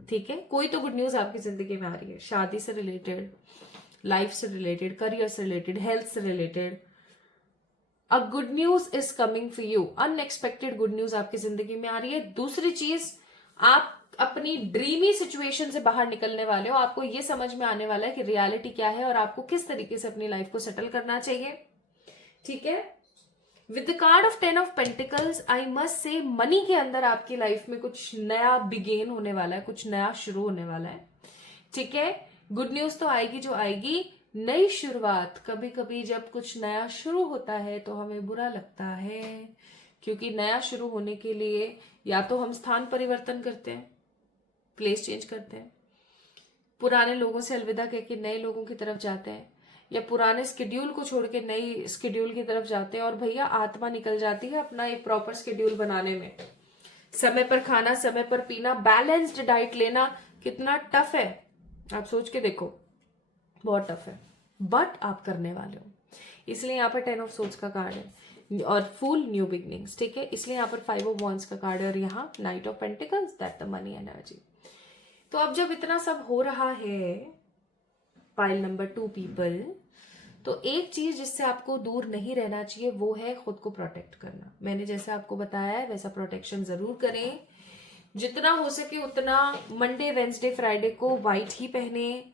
ठीक है, कोई तो गुड न्यूज आपकी जिंदगी में आ रही है, शादी से रिलेटेड, लाइफ से रिलेटेड, करियर से रिलेटेड, हेल्थ से related. A good news is coming for you, unexpected good news आपकी जिंदगी में आ रही है। दूसरी चीज, आप अपनी ड्रीमी सिचुएशन से बाहर निकलने वाले हो, आपको ये समझ में आने वाला है कि रियलिटी क्या है और आपको किस तरीके से अपनी लाइफ को सेटल करना चाहिए। ठीक है, with the card of 10 of pentacles, I must say money के अंदर आपकी लाइफ में कुछ नया बिगेन होने वाला है, कुछ नया शुरू होने वाला है। ठीक है, गुड न्यूज तो आएगी जो आएगी, नई शुरुआत। कभी कभी जब कुछ नया शुरू होता है तो हमें बुरा लगता है, क्योंकि नया शुरू होने के लिए या तो हम स्थान परिवर्तन करते हैं, प्लेस चेंज करते हैं, पुराने लोगों से अलविदा कह के नए लोगों की तरफ जाते हैं, या पुराने स्केड्यूल को छोड़ के नई स्केड्यूल की तरफ जाते हैं। और भैया आत्मा निकल जाती है अपना एक प्रॉपर स्केड्यूल बनाने में। समय पर खाना, समय पर पीना, बैलेंस्ड डाइट लेना कितना टफ है, आप सोच के देखो, बहुत टफ है, बट आप करने वाले हो। इसलिए यहाँ पर 10 ऑफ सोर्ड्स का कार्ड है और फुल न्यू बिगनिंग्स। ठीक है, इसलिए यहाँ पर 5 ऑफ वॉन्ड्स का कार्ड है और यहाँ night of pentacles, that the money energy. तो अब जब इतना सब हो रहा है, पाइल नंबर 2 पीपल, तो एक चीज जिससे आपको दूर नहीं रहना चाहिए वो है खुद को प्रोटेक्ट करना। मैंने जैसा आपको बताया है वैसा प्रोटेक्शन जरूर करें, जितना हो सके उतना। मंडे, वेंसडे, फ्राइडे को व्हाइट ही पहने,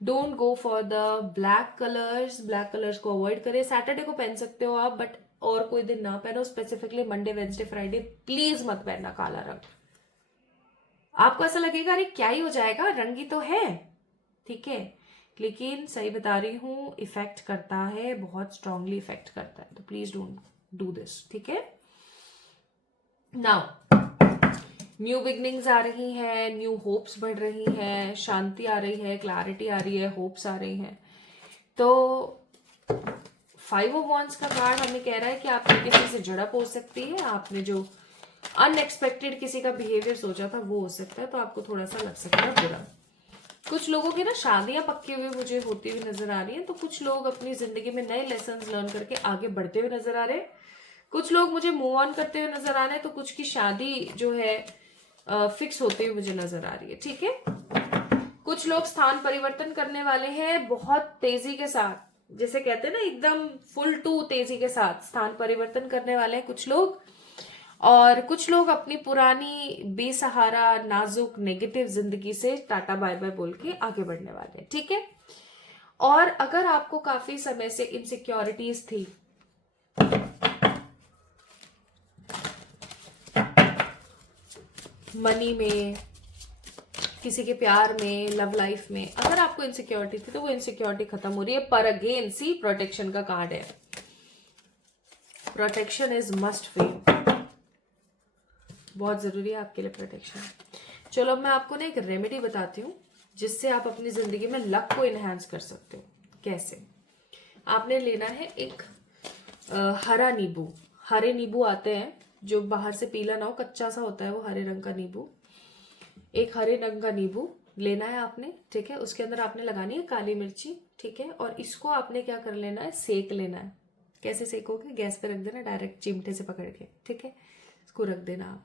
don't go for the black colours, black colours को अवॉइड करें। सैटरडे को पहन सकते हो आप, बट और कोई दिन ना पहनो, specifically Monday, Wednesday, Friday please मत पहनना काला रंग। आपको ऐसा लगेगा अरे क्या ही हो जाएगा, रंगी तो है, ठीक है, लेकिन सही बता रही हूं, इफेक्ट करता है, बहुत स्ट्रांगली इफेक्ट करता है। तो प्लीज डोंट डू दिस। ठीक है, नाउ न्यू बिगनिंग्स आ रही हैं, न्यू होप्स बढ़ रही हैं, शांति आ रही है, क्लैरिटी आ रही है, होप्स आ रही हैं। तो 5 ऑफ वॉन्ड्स का कार्ड हमें कह रहा है कि आपकी किसी से झड़प हो सकती है, आपने जो अनएक्सपेक्टेड किसी का बिहेवियर सोचा था वो हो सकता है, तो आपको थोड़ा सा लग सकता है बुरा। कुछ लोगों की ना शादियां पक्की हुई मुझे होती हुई नजर आ रही हैं, तो कुछ लोग अपनी जिंदगी में नए लेसन लर्न करके आगे बढ़ते हुए नजर आ रहे हैं। कुछ लोग मुझे मूव ऑन करते हुए नजर आ रहे हैं, तो कुछ की शादी जो है फिक्स होते हुए मुझे नजर आ रही है। ठीक है, कुछ लोग स्थान परिवर्तन करने वाले हैं बहुत तेजी के साथ, जैसे कहते हैं ना एकदम फुल टू तेजी के साथ स्थान परिवर्तन करने वाले हैं कुछ लोग। और कुछ लोग अपनी पुरानी बेसहारा, नाजुक, नेगेटिव जिंदगी से टाटा बाय बाय बोल के आगे बढ़ने वाले हैं। ठीक है, और अगर आपको काफी समय से इनसिक्योरिटीज थी, मनी में, किसी के प्यार में, लव लाइफ में, अगर आपको इनसिक्योरिटी थी तो वो इनसिक्योरिटी खत्म हो रही है। पर अगेन सी प्रोटेक्शन का कार्ड है, protection is must for you, बहुत जरूरी है आपके लिए प्रोटेक्शन। चलो अब मैं आपको ना एक रेमेडी बताती हूँ जिससे आप अपनी जिंदगी में लक को इनहेंस कर सकते हो। कैसे? आपने लेना है एक हरा नींबू, हरे नींबू आते हैं जो बाहर से पीला ना हो, कच्चा सा होता है वो हरे रंग का नींबू। एक हरे रंग का नींबू लेना है आपने। ठीक है, उसके अंदर आपने लगानी है काली मिर्ची। ठीक है, और इसको आपने क्या कर लेना है, सेक लेना है। कैसे सेकोगे? गैस पे रख देना डायरेक्ट चिमटे से पकड़ के। ठीक है, इसको रख देना आप।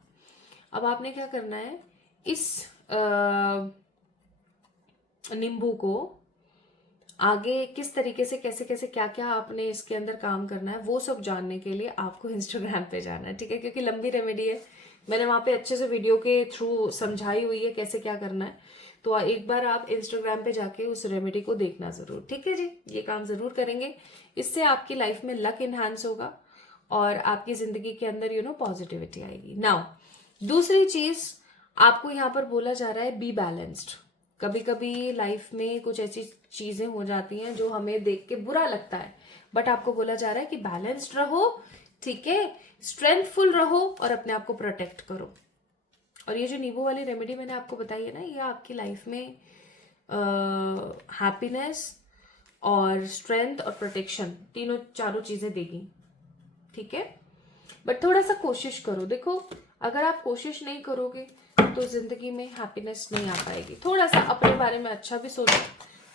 अब आपने क्या करना है, इस नींबू को आगे किस तरीके से, कैसे कैसे, क्या क्या आपने इसके अंदर काम करना है, वो सब जानने के लिए आपको इंस्टाग्राम पे जाना है। ठीक है, क्योंकि लंबी रेमेडी है, मैंने वहां पे अच्छे से वीडियो के थ्रू समझाई हुई है कैसे क्या करना है। तो एक बार आप इंस्टाग्राम पे जाके उस रेमेडी को देखना जरूर, ठीक है जी। ये काम जरूर करेंगे, इससे आपकी लाइफ में लक एनहांस होगा और आपकी जिंदगी के अंदर पॉजिटिविटी आएगी। नाउ दूसरी चीज आपको यहाँ पर बोला जा रहा है, बी बैलेंस्ड। कभी कभी लाइफ में कुछ ऐसी चीजें हो जाती हैं जो हमें देख के बुरा लगता है, बट आपको बोला जा रहा है कि बैलेंस्ड रहो, ठीक है, स्ट्रेंथफुल रहो और अपने आप को प्रोटेक्ट करो। और ये जो नींबू वाली रेमेडी मैंने आपको बताई है ना, ये आपकी लाइफ में हैप्पीनेस और स्ट्रेंथ और प्रोटेक्शन तीनों चारों चीजें देगी, ठीक है। बट थोड़ा सा कोशिश करो। देखो, अगर आप कोशिश नहीं करोगे तो जिंदगी में हैप्पीनेस नहीं आ पाएगी। थोड़ा सा अपने बारे में अच्छा भी सोचो,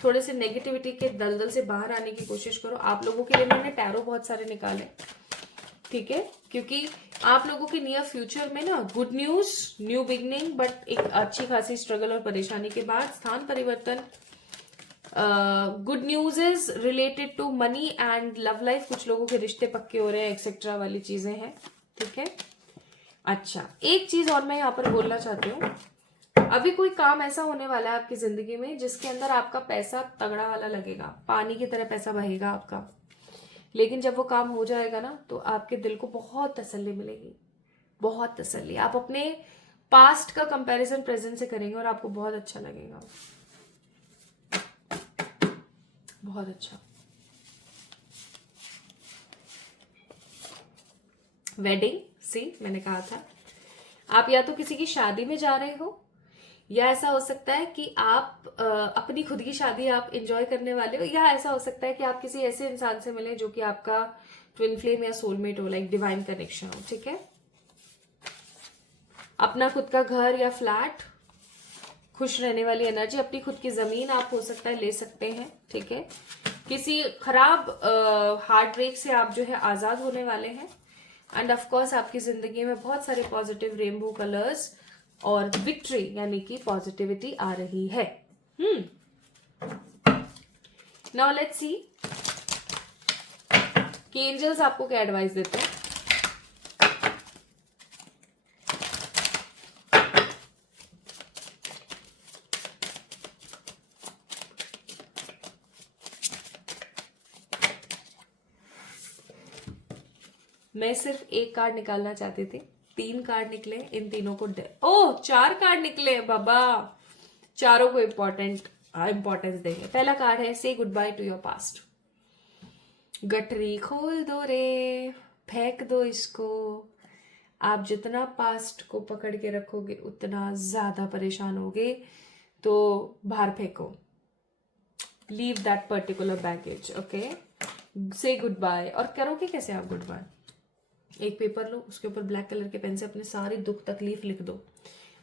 थोड़े से नेगेटिविटी के दलदल से बाहर आने की कोशिश करो। आप लोगों के लिए मैंने टैरो बहुत सारे निकाले, ठीक है, क्योंकि आप लोगों के नियर फ्यूचर में ना good news, new beginning, but एक अच्छी खासी स्ट्रगल और परेशानी के बाद स्थान परिवर्तन। Good news is related to money and love life, कुछ लोगों के रिश्ते पक्के हो रहे हैं, एक्सेट्रा वाली चीजें हैं, ठीक है। अच्छा, एक चीज और मैं यहाँ पर बोलना चाहती हूँ, अभी कोई काम ऐसा होने वाला है आपकी जिंदगी में जिसके अंदर आपका पैसा तगड़ा वाला लगेगा, पानी की तरह पैसा बहेगा आपका। लेकिन जब वो काम हो जाएगा ना, तो आपके दिल को बहुत तसल्ली मिलेगी, बहुत तसल्ली। आप अपने पास्ट का कंपैरिजन प्रेजेंट से करेंगे और आपको बहुत अच्छा लगेगा, बहुत अच्छा। वेडिंग, सी मैंने कहा था, आप या तो किसी की शादी में जा रहे हो, या ऐसा हो सकता है कि आप अपनी खुद की शादी आप एंजॉय करने वाले हो, या ऐसा हो सकता है कि आप किसी ऐसे इंसान से मिले जो कि आपका ट्विन फ्लेम या सोलमेट हो, लाइक डिवाइन कनेक्शन हो, ठीक है। अपना खुद का घर या फ्लैट, खुश रहने वाली एनर्जी, अपनी खुद की जमीन आप हो सकता है ले सकते हैं, ठीक है। किसी खराब हार्ट ब्रेक से आप जो है आजाद होने वाले हैं। एंड ऑफ कोर्स आपकी जिंदगी में बहुत सारे पॉजिटिव रेनबो कलर्स और विक्ट्री यानी कि पॉजिटिविटी आ रही है। नाउ लेट्स सी कि एंजल्स आपको क्या एडवाइस देते हैं। मैं सिर्फ एक कार्ड निकालना चाहती थी, 3 कार्ड निकले, इन तीनों को ओह 4 कार्ड निकले बाबा, चारों को इंपॉर्टेंस देंगे। पहला कार्ड है से good by two your past. गठरी खोल दो रे, फेंक दो इसको। आप जितना पास्ट को पकड़ के रखोगे उतना ज्यादा परेशान होगे, तो बाहर फेंको, leave that particular baggage, okay. से गुड बाय। और करोगे कैसे आप गुड बाय? एक पेपर लो, उसके ऊपर ब्लैक कलर के पेन से अपने सारी दुख तकलीफ लिख दो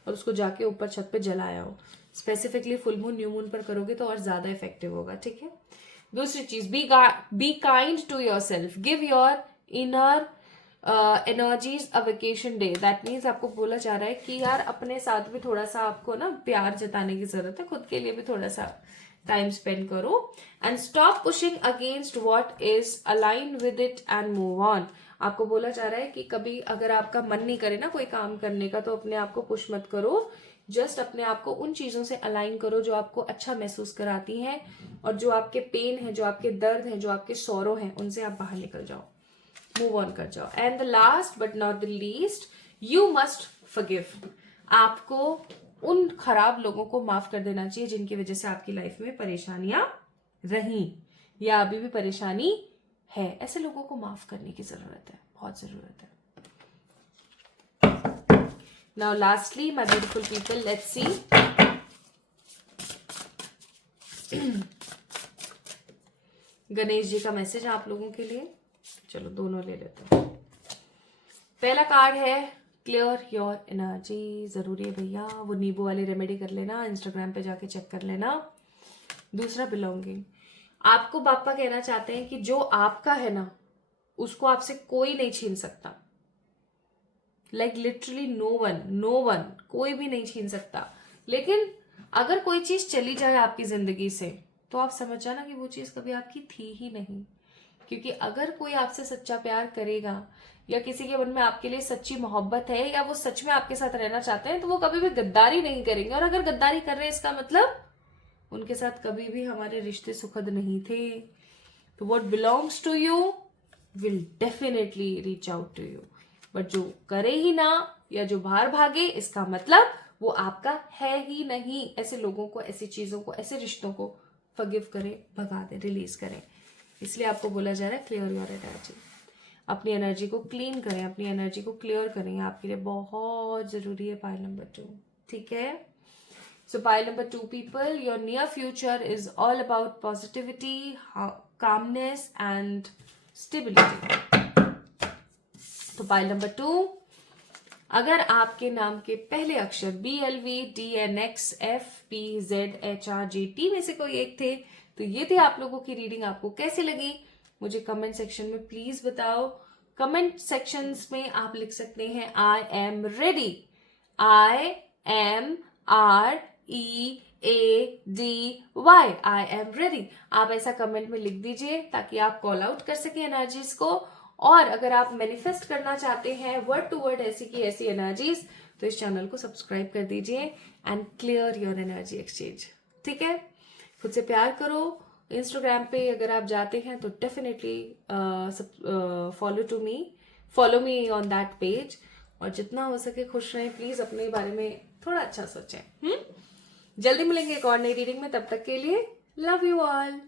और उसको जाके ऊपर छत पे जलाया हो। Specifically full moon, new moon पर करोगे तो और ज्यादा इफेक्टिव होगा, ठीक है। दूसरी चीज, be kind to yourself, give your inner energies a vacation day. That means आपको बोला जा रहा है कि यार अपने साथ भी थोड़ा सा आपको ना प्यार जताने की जरूरत है, खुद के लिए भी थोड़ा सा टाइम स्पेंड करो। And stop pushing against what is align with it and move on. आपको बोला जा रहा है कि कभी अगर आपका मन नहीं करे ना कोई काम करने का, तो अपने आप को पुश मत करो, जस्ट अपने आप को उन चीजों से अलाइन करो जो आपको अच्छा महसूस कराती हैं, और जो आपके पेन है, जो आपके दर्द है, जो आपके सौरो हैं, उनसे आप बाहर निकल जाओ, मूव ऑन कर जाओ। And the last but not the least, you must forgive. आपको उन खराब लोगों को माफ कर देना चाहिए जिनकी वजह से आपकी लाइफ में परेशानियां रही या अभी भी परेशानी है। ऐसे लोगों को माफ करने की जरूरत है, बहुत जरूरत है। Now lastly my beautiful people, let's see Ganesh ji का मैसेज आप लोगों के लिए। चलो दोनों ले लेते हैं। पहला कार्ड है क्लियर योर एनर्जी। जरूरी है भैया, वो नींबू वाली रेमेडी कर लेना, इंस्टाग्राम पे जाके चेक कर लेना। दूसरा बिलोंगिंग, आपको बापा कहना चाहते हैं कि जो आपका है ना उसको आपसे कोई नहीं छीन सकता। लाइक लिटरली नो वन, कोई भी नहीं छीन सकता। लेकिन अगर कोई चीज चली जाए आपकी जिंदगी से तो आप समझ जाना कि वो चीज कभी आपकी थी ही नहीं। क्योंकि अगर कोई आपसे सच्चा प्यार करेगा या किसी के मन में आपके लिए सच्ची मोहब्बत है या वो सच में आपके साथ रहना चाहते हैं, तो वो कभी भी गद्दारी नहीं करेंगे। और अगर गद्दारी कर रहे हैं इसका मतलब उनके साथ कभी भी हमारे रिश्ते सुखद नहीं थे। तो what belongs to you will definitely reach out to you, but जो करे ही ना या जो बाहर भागे, इसका मतलब वो आपका है ही नहीं। ऐसे लोगों को, ऐसी चीजों को, ऐसे रिश्तों को फॉरगिव करें, भगा दें, रिलीज करें। इसलिए आपको बोला जा रहा है क्लियर योर एनर्जी। अपनी एनर्जी को क्लीन करें, अपनी एनर्जी को क्लियर करें, आपके लिए बहुत जरूरी है पाइल नंबर 2। ठीक है, सो pile number 2 people, your near future is all about positivity, calmness and stability। तो पाइल नंबर 2, अगर आपके नाम के पहले अक्षर BLVDNXFPZHRJT में से कोई एक थे, तो ये थे आप लोगों की रीडिंग। आपको कैसी लगी मुझे कमेंट सेक्शन में प्लीज बताओ। कमेंट सेक्शंस में आप लिख सकते हैं I am ready, IMREADY, I am ready. आप ऐसा कमेंट में लिख दीजिए ताकि आप कॉल आउट कर सके एनर्जीज को। और अगर आप मैनिफेस्ट करना चाहते हैं वर्ड टू वर्ड ऐसी की ऐसी एनर्जीज, तो इस चैनल को सब्सक्राइब कर दीजिए and clear your energy exchange. ठीक है, खुद से प्यार करो। इंस्टाग्राम पे अगर आप जाते हैं तो definitely follow me on that page. और जितना हो सके खुश रहें प्लीज, अपने बारे में थोड़ा अच्छा सोचें। जल्दी मिलेंगे एक और नई रीडिंग में, तब तक के लिए लव यू ऑल।